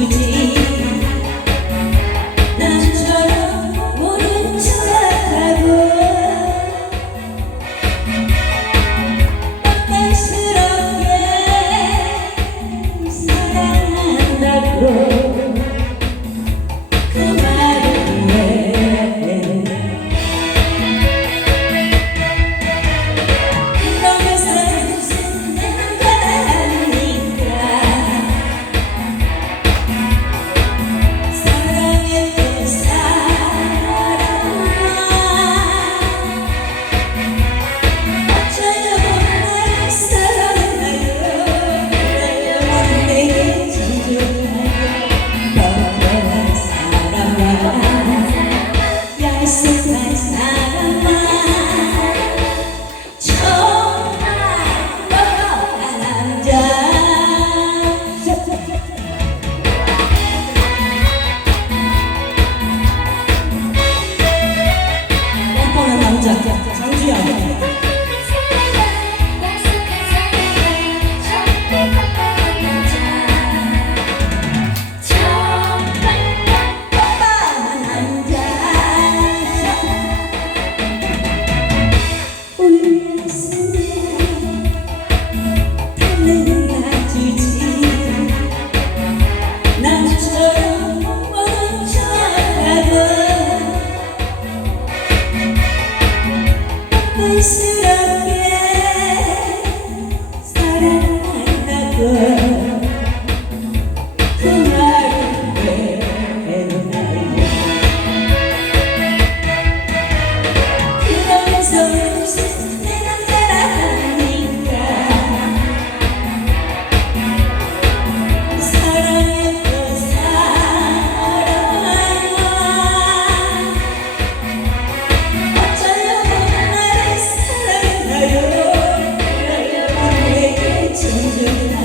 you. Será viver.